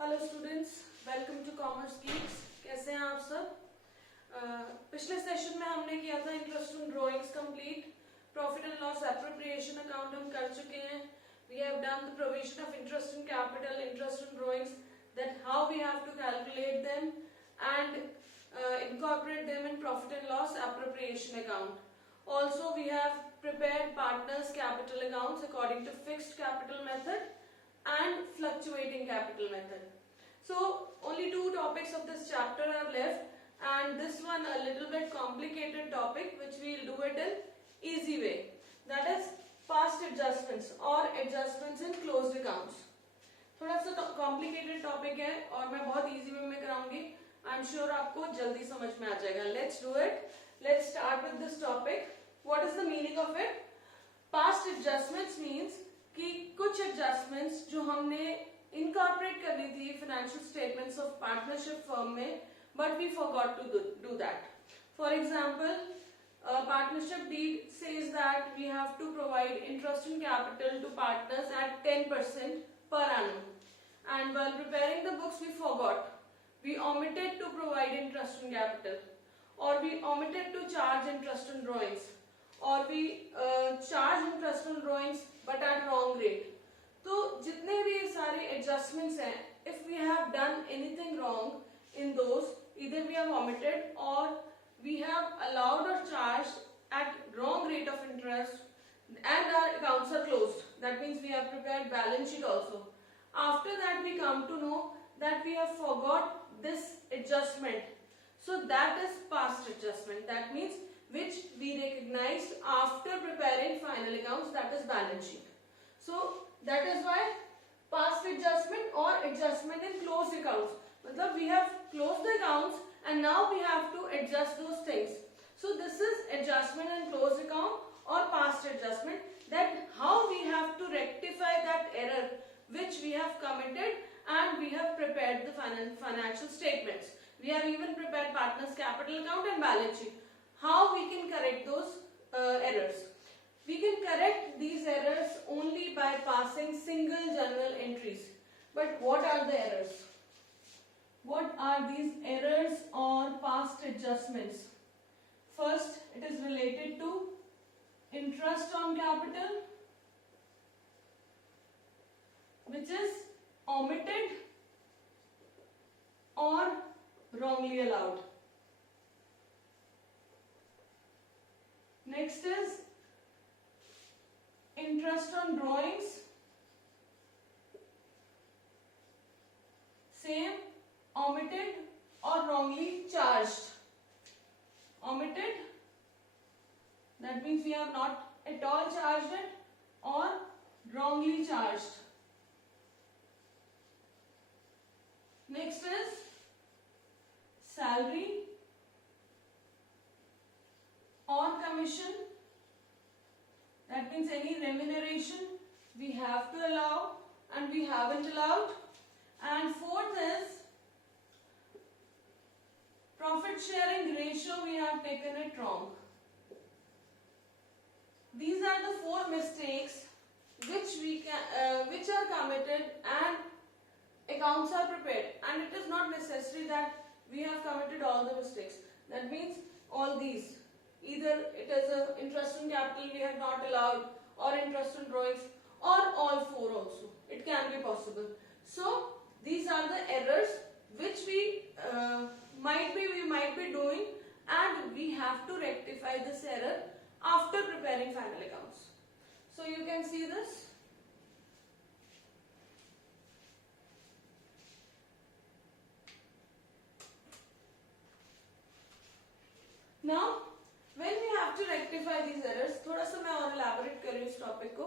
Hello students, welcome to Commerce Geeks. कैसे हैं आप सब? पिछले सेशन में हमने किया था interest on drawings complete. Profit and loss appropriation account हम कर चुके हैं। We have done the provision of interest in capital, interest on drawings, that how we have to calculate them and incorporate them in profit and loss appropriation account. Also, we have prepared partners capital accounts according to fixed capital method and fluctuating capital method. So only two topics of this chapter are left, and this one a little bit complicated topic which we will do it in easy way, that is past adjustments or adjustments in closed accounts. थोड़ा सा complicated topic है और मैं बहुत easy way में कराऊंगी। I am sure आपको जल्दी समझ में आ जाएगा। Let's do it. Let's start with this topic. What is the meaning of it? Past adjustments means कि कुछ एडजस्टमेंट्स जो हमने इनकॉर्पोरेट करनी थी financial statements of partnership firm में, but we forgot to do that. For example, partnership deed says that we have to provide interest in capital to partners at 10% per annum, and while preparing the books we forgot. We omitted to provide interest on capital, or we omitted to charge interest on drawings, or we charge interest on drawings but at wrong rate. तो जितने भी सारे adjustments हैं, if we have done anything wrong in those, either we have omitted or we have allowed or charged at wrong rate of interest, and our accounts are closed. That means we have prepared balance sheet also. After that we come to know that we have forgot this adjustment, so that is past adjustment. That means which we recognized after preparing final accounts, that is balance sheet. So that is why past adjustment or adjustment in closed accounts, matlab we have closed the accounts and now we have to adjust those things. So this is adjustment in closed account or past adjustment, that how we have to rectify that error which we have committed, and we have prepared the financial statements. We have even prepared partners capital account and balance sheet. How we can correct those errors? We can correct these errors only by passing single journal entries. But what are the errors? What are these errors or past adjustments? First, it is related to interest on capital, which is omitted or wrongly allowed. Next is interest on drawings. Same, omitted or wrongly charged. Omitted, that means we have not at all charged it, or wrongly charged. Next is salary or commission. That means any remuneration we have to allow and we haven't allowed. And fourth is profit sharing ratio, we have taken it wrong. These are the four mistakes which are committed and accounts are prepared, and it is not necessary that we have committed all the mistakes. That means all these, either it is a interest on capital we have not allowed, or interest on drawings, or all four also. It can be possible. So these are the errors which we might be doing, and we have to rectify this error after preparing final accounts. So you can see this. Now, when we have to rectify these errors, थोड़ा सा मैं और elaborate कर रही हूँ इस topic को,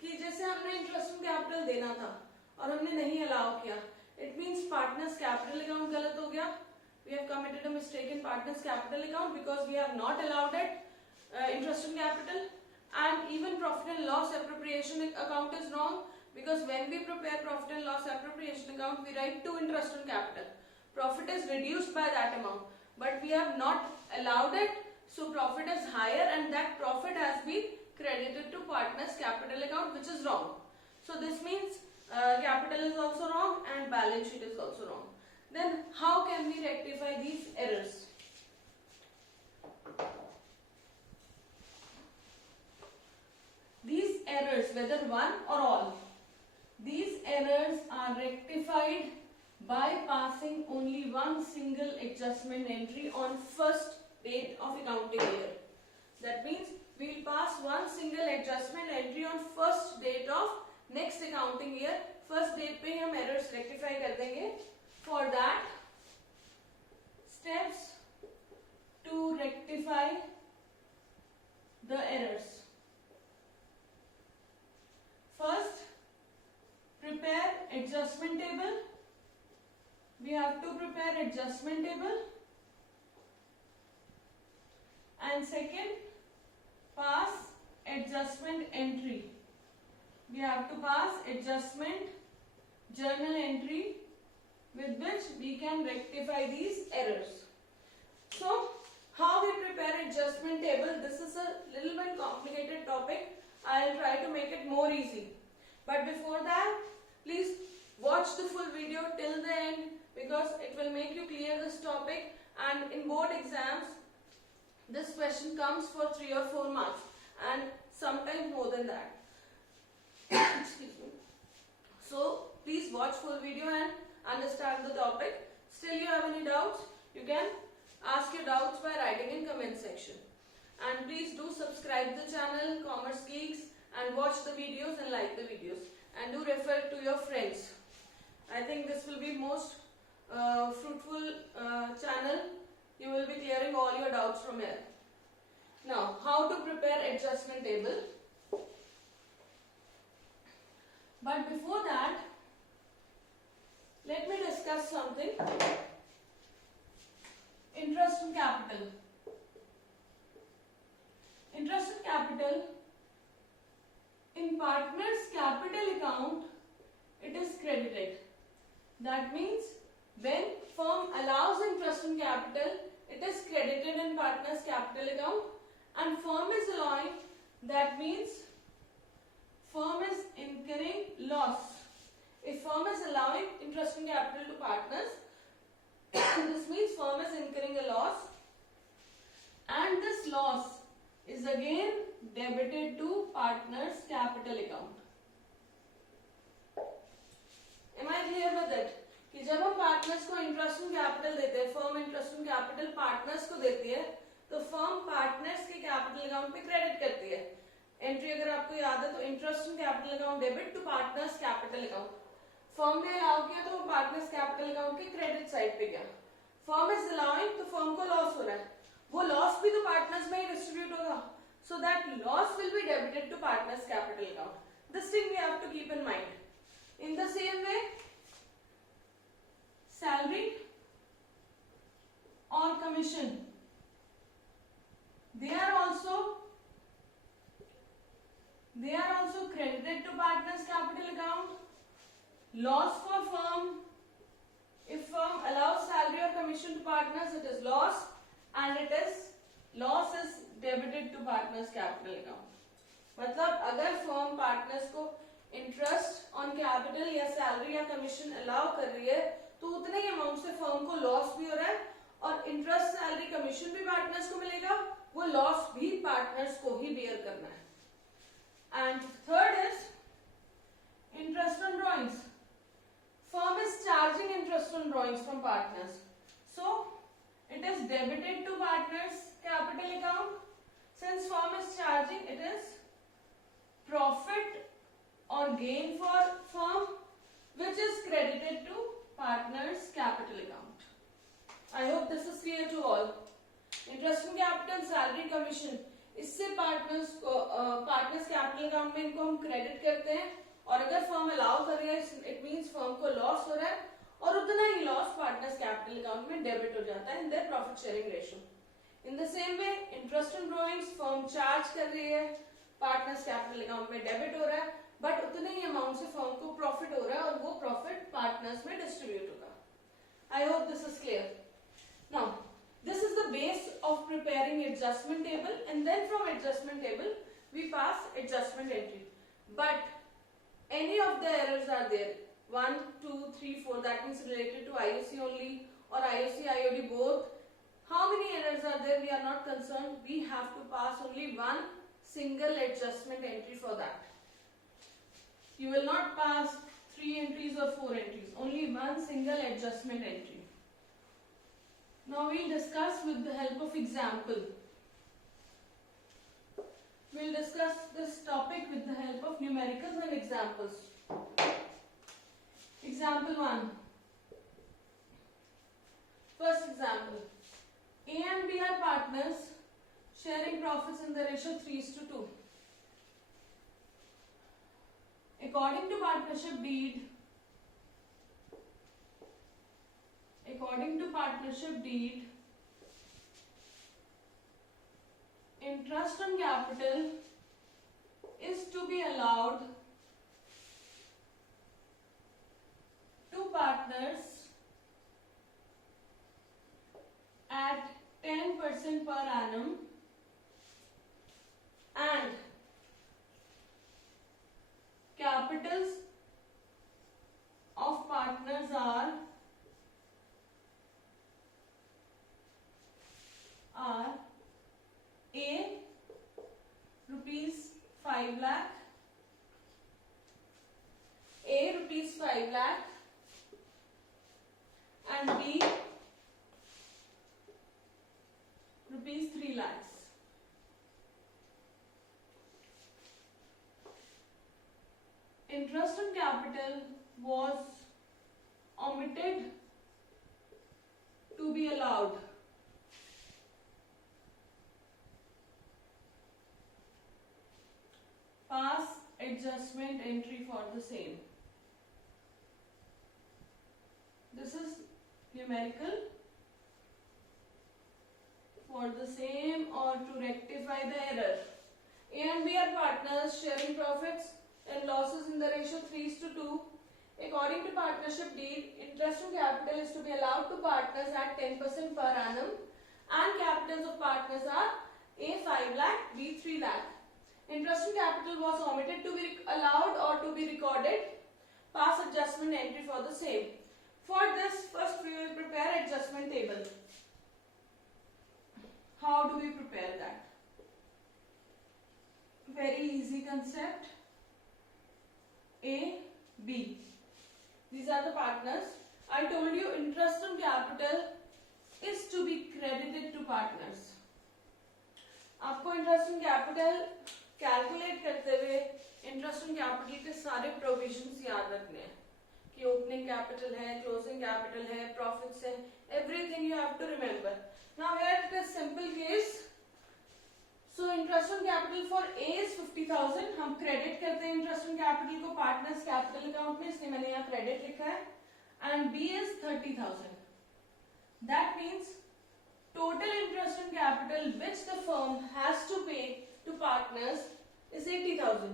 कि जैसे हमने इंटरेस्ट ऑन कैपिटल देना था और हमने नहीं अलाउ किया, it means partners capital account गलत हो गया. We have committed a mistake in partners capital account because we have not allowed it interest on capital, and even profit and loss appropriation account is wrong, because when we prepare profit and loss appropriation account we write to interest on capital. Profit is reduced by that amount, but we have not allowed it, so profit is higher, and that profit has been credited to partners capital account, which is wrong. So this means capital is also wrong and balance sheet is also wrong. Then how can we rectify these errors? These errors, whether one or all, these errors are rectified by passing only one single adjustment entry on first date of accounting year. That means we will pass one single adjustment entry on first date of next accounting year. First date पे हम errors rectify कर देंगे. For that, steps to rectify the errors. First, prepare adjustment table. We have to prepare adjustment table. And second, pass adjustment entry. We have to pass adjustment journal entry with which we can rectify these errors. So, how we prepare adjustment table? This is a little bit complicated topic. I'll try to make it more easy. But before that, please watch the full video till the end because it will make you clear this topic. And in board exams, this question comes for 3 or 4 marks and sometimes more than that. Excuse me. So please watch full video and understand the topic. Still you have any doubts, you can ask your doubts by writing in comment section. And please do subscribe the channel Commerce Geeks and watch the videos and like the videos. And do refer to your friends. I think this will be most fruitful channel. You will be clearing all your doubts from here. Now, how to prepare adjustment table? But before that, let me discuss something. Interest on capital. Interest on capital, in partner's capital account, it is credited. That means when firm allows interest on capital, it is credited in partner's capital account, and firm is allowing, that means firm is incurring loss. If firm is allowing interest on capital to partners, this means firm is incurring a loss, and this loss is again debited to partner's capital account. Am I clear with it? कि जब हम partners को interest on capital देते हैं, firm interest on capital partners को देती है, तो फर्म पार्टनर्स के कैपिटल अकाउंट पे क्रेडिट करती है. एंट्री अगर आपको याद है तो interest on capital account debit to partners capital account. Firm ने अलाउ किया तो पार्टनर्स कैपिटल अकाउंट के क्रेडिट साइड पे गया. फर्म इज अलाउइंग तो फर्म को लॉस हो रहा है, वो लॉस भी तो पार्टनर्स में ही डिस्ट्रीब्यूट होगा. So that loss will be debited to partners capital account. This thing we have to keep in mind. In the same way, salary or commission, they are also credited to partners capital account. Loss for firm, if firm allows salary or commission to partners, it is loss, and loss is debited to partners capital account. मतलब अगर firm partners को interest on capital या salary या commission allow कर रही है तो उतने ही अमाउंट से फर्म को लॉस भी हो रहा है और इंटरेस्ट सैलरी कमीशन भी पार्टनर्स को मिलेगा, वो लॉस भी पार्टनर्स को ही बेयर करना है. And third is interest on drawings. Firm is charging interest on drawings from partners, so it is debited to partners capital account. Since firm is charging, it is profit or gain for firm which is credited to partners capital account. I hope this is clear to all. Interest on capital, salary, commission, इससे partners को partners capital account में इनको हम credit करते हैं और अगर firm allow कर रही है it means firm को loss हो रहा है और उतना ही लॉस पार्टनर्स कैपिटल अकाउंट में डेबिट हो जाता है in their profit sharing ratio. In the same way interest on drawings firm charge कर रही है, पार्टनर्स कैपिटल अकाउंट में डेबिट हो रहा है, बट उतने ही अमाउंट से फर्म को प्रॉफिट हो रहा है और वो प्रॉफिट पार्टनर्स में डिस्ट्रीब्यूट होगा. I hope this is clear. Now this is the base of preparing adjustment table and then from adjustment table we pass adjustment entry. But any of the errors are there, 1, 2, 3, 4, that means related to IOC only or IOC IOD both, how many errors are there, we are not concerned. We have to pass only one single adjustment entry for that. You will not pass 3 entries or 4 entries, only one single adjustment entry. Now we'll discuss with the help of example. We'll discuss this topic with the help of numericals and examples. Example 1. First example. A and B are partners sharing profits in the ratio 3:2. According to partnership deed, interest on capital is to be allowed to partners at 10% per annum, and capitals of partners are A rupees 5 lakh, and B rupees 3 lakhs. Interest on capital was omitted to be allowed. Pass adjustment entry for the same. This is numerical for the same or to rectify the error. A and B are partners sharing profits and losses in the ratio 3:2. According to partnership deed, interest on capital is to be allowed to partners at 10% per annum, and capitals of partners are A 5 lakh, B 3 lakh. Interest on capital was omitted to be allowed or to be recorded. Pass adjustment entry for the same. For this, first we will prepare adjustment table. How do we prepare that? Very easy concept. A, B. These are the partners. I told you interest on capital is to be credited to partners. आपको interest on capital calculate करते हुए interest on capital के सारे provisions याद रखने हैं कि opening capital है, क्लोजिंग कैपिटल है, प्रॉफिट्स है, everything you have to remember. Now here it is simple case. So interest on capital for A is 50,000. हम क्रेडिट करते हैं इंटरेस्ट ऑन कैपिटल को पार्टनर्स कैपिटल अकाउंट में, इसलिए मैंने यहाँ क्रेडिट लिखा है. And B is 30,000. That means total interest on capital which the firm has to pay to partners is 80,000,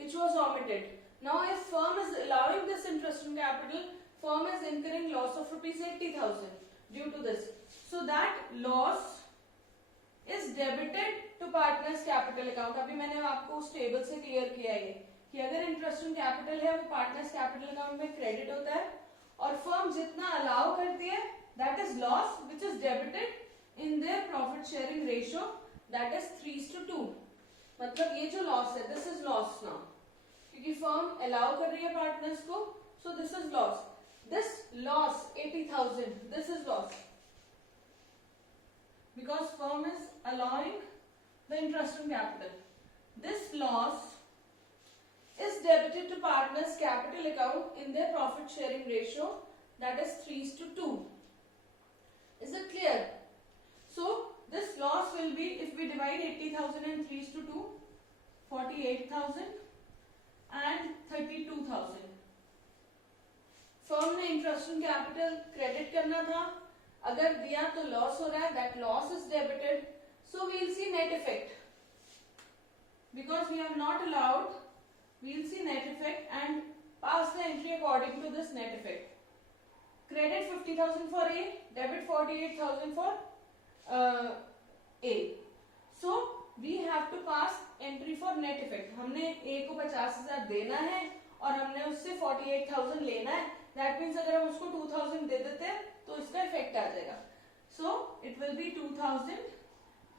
which was omitted. Now if firm is allowing this interest on capital, firm is incurring loss of rupees 80,000 due to this. So that loss is debited to partners capital account. अभी मैंने आपको उस table से clear किया है कि अगर interest on capital है वो पार्टनर्स कैपिटल अकाउंट में क्रेडिट होता है और फर्म जितना अलाउ करती है that is loss which is debited in their profit sharing ratio, that is 3:2. मतलब ये जो लॉस है दिस इज लॉस नाउ, क्योंकि फर्म अलाउ कर रही है पार्टनर्स को, so this is loss. This loss 80,000, this is loss because firm is allowing the interest on capital. This loss is debited to partners capital account in their profit sharing ratio, that is 3:2. Is it clear? So this loss will be, if we divide 80,000 and 3:2, 48,000 and 32,000. Firm ने interest on capital credit करना था, अगर दिया तो loss हो रहा है, that loss is debited. So we will see net effect because we have not allowed. We will see net effect and pass the entry according to this net effect. Credit 50,000 for A, debit 48,000 for A. So we have to pass entry for net effect. हमने A को 50,000 देना है और हमने उससे 48,000 लेना है, that means अगर हम उसको 2,000 दे देते हैं तो इसका इफेक्ट आ जाएगा. So it will be 2,000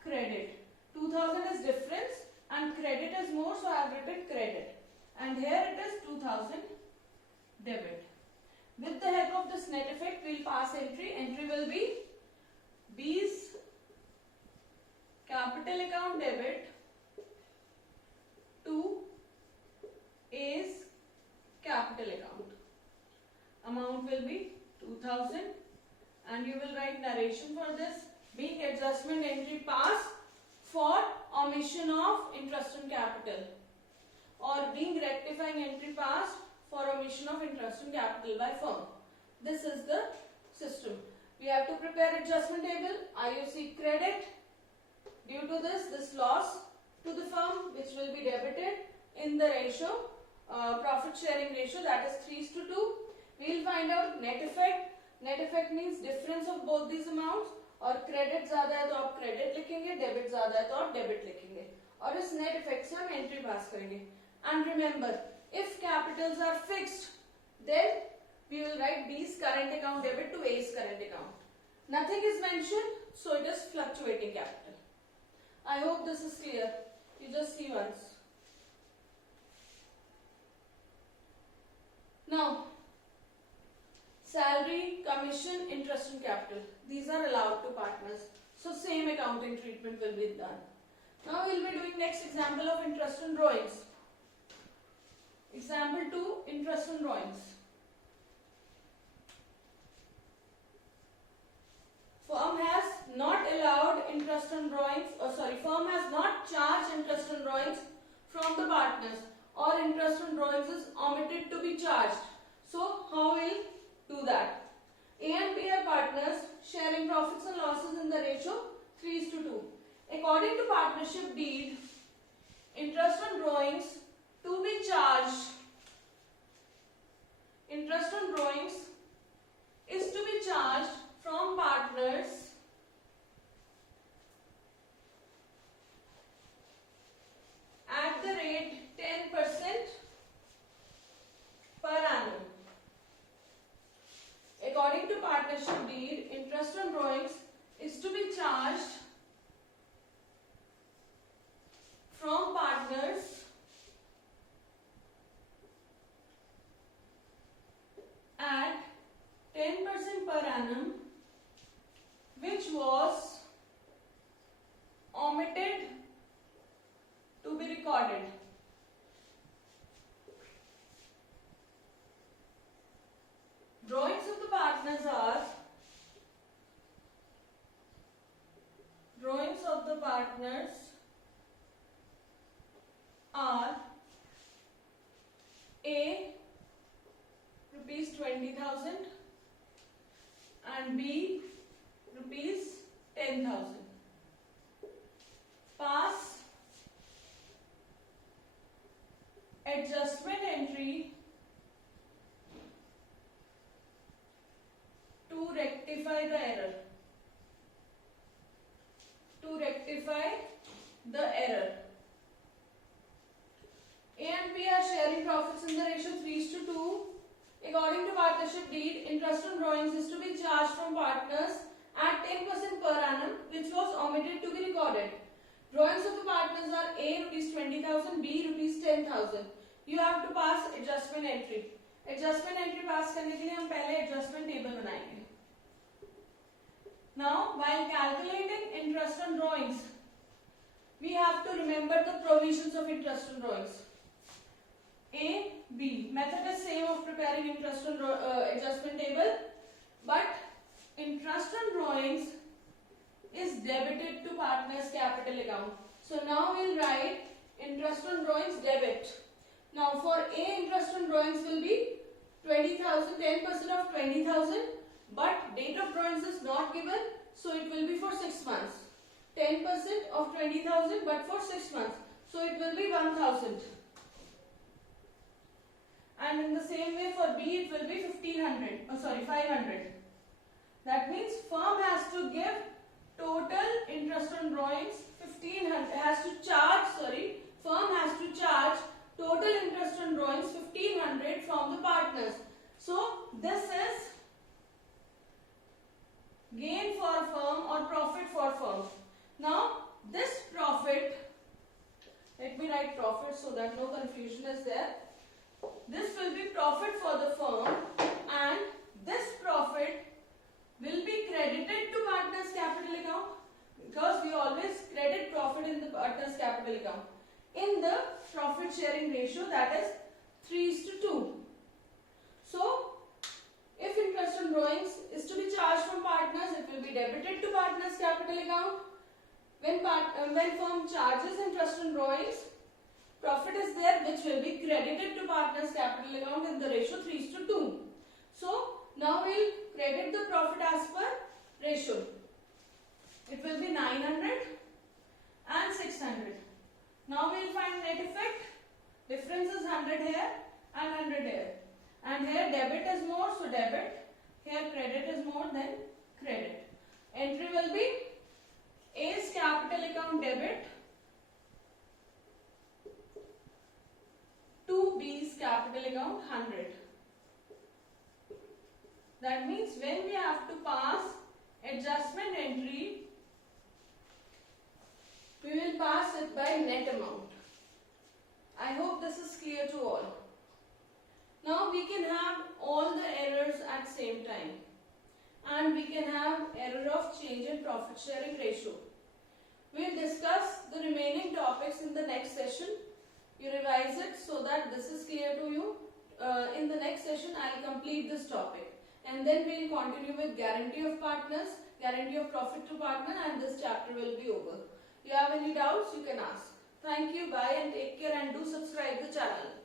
credit. 2,000 is difference and credit is more, so I have written credit. And here it is 2,000 debit. With the help of this net effect, we will pass entry. Entry will be B's capital account debit to A's capital account. Amount will be 2,000 and you will write narration for this. Being adjustment entry pass for omission of interest on capital, or being rectifying entry passed for omission of interest on capital by firm. This is the system. We have to prepare adjustment table. IOC credit. Due to this loss to the firm, which will be debited in the ratio, profit sharing ratio, that is 3:2. We will find out net effect. Net effect means difference of both these amounts. और credit ज्यादा है तो आप credit लिखेंगे, debit ज्यादा है तो आप डेबिट लिखेंगे, और इस नेट इफेक्ट से हम एंट्री पास करेंगे. And remember, if capitals are fixed then we will write B's current account debit to A's current account. Nothing is mentioned, so it is fluctuating capital. I hope this is clear. You just see once. Now salary, commission, interest on capital. These are allowed to partners. So same accounting treatment will be done. Now we will be doing next example of interest on drawings. Example 2, interest on drawings. Firm has not allowed interest on drawings, firm has not charged interest on drawings from the partners, or interest on drawings is omitted to be charged. So how will do that? A and B are partners sharing profits and losses in the ratio 3:2. According to partnership deed, interest on drawings to be charged, interest on drawings is to be charged from partners at the rate 10% per annum. According to partnership deed, interest on drawings is to be charged from partners at 10% per annum, which was omitted to be recorded. Drawings of the partners are A rupees 20,000 and B rupees 10,000. Pass adjustment entry to rectify the error. A and B are sharing profits in the ratio 3:2. According to partnership deed, interest on drawings is to be charged from partners at 10% per annum, which was omitted to be recorded. Drawings of the partners are A rupees 20,000, B rupees 10,000. You have to pass adjustment entry. Adjustment entry pass करने के लिए हम पहले adjustment table बनाएंगे. Now, while calculating interest on drawings, we have to remember the provisions of interest on drawings. A, B. Method is same of preparing interest on adjustment table, but interest on drawings is debited to partner's capital account. So now we'll write interest on drawings debit. Now for A, interest on drawings will be 20,000, 10% of 20,000, but date of drawings is not given, so it will be for 6 months. 10% of 20,000, but for 6 months, so it will be 1,000. And in the same way for B, it will be 500. That means firm has to give total interest on drawings 1,500. Firm has to charge total interest on drawings 1500 from the partners. So this is gain for firm or profit for firm. Now this profit, let me write profit so that no confusion is there. This will be profit for the firm and this profit will be credited to partners capital account, because we always credit profit in the partners capital account in the profit sharing ratio, that is 3:2. So if interest on drawings is to be charged from partners, it will be debited to partners capital account. When firm charges interest on drawings, profit is there which will be credited to partners capital account in the ratio 3:2. So now we'll credit the profit as per ratio. It will be 900 and 600. Now we'll find net effect. Difference is 100 here and 100 here. And here debit is more, so debit. Here credit is more than credit. Entry will be A's capital account debit to B's capital account 100. That means when we have to pass adjustment entry, we will pass it by net amount. I hope this is clear to all. Now we can have all the errors at same time, and we can have error of change in profit sharing ratio. We will discuss the remaining topics in the next session. You revise it so that this is clear to you. In the next session I will complete this topic, and then we will continue with guarantee of partners, guarantee of profit to partner, and this chapter will be over. If you have any doubts, you can ask. Thank you, bye, and take care, and do subscribe the channel.